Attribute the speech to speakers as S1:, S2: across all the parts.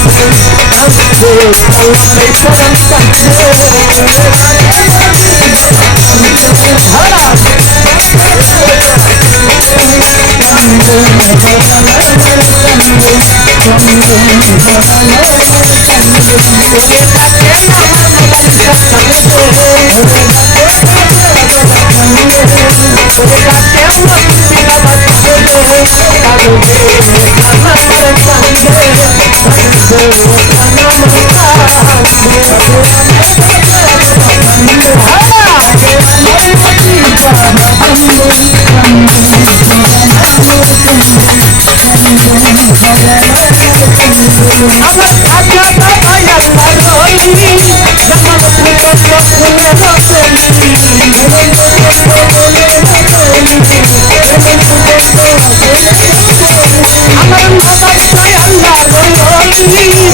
S1: अब से तुम्हारे कदम Thank you. Zero.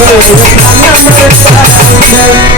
S1: I'm not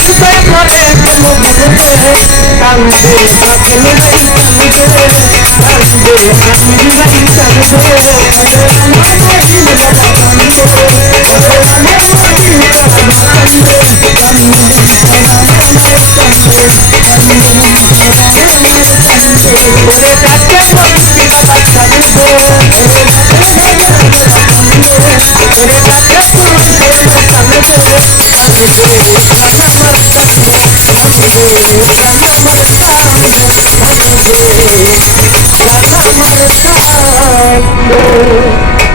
S1: চিন্তা করে কান্দে কান্দে কান্দে কান্দে Thank you.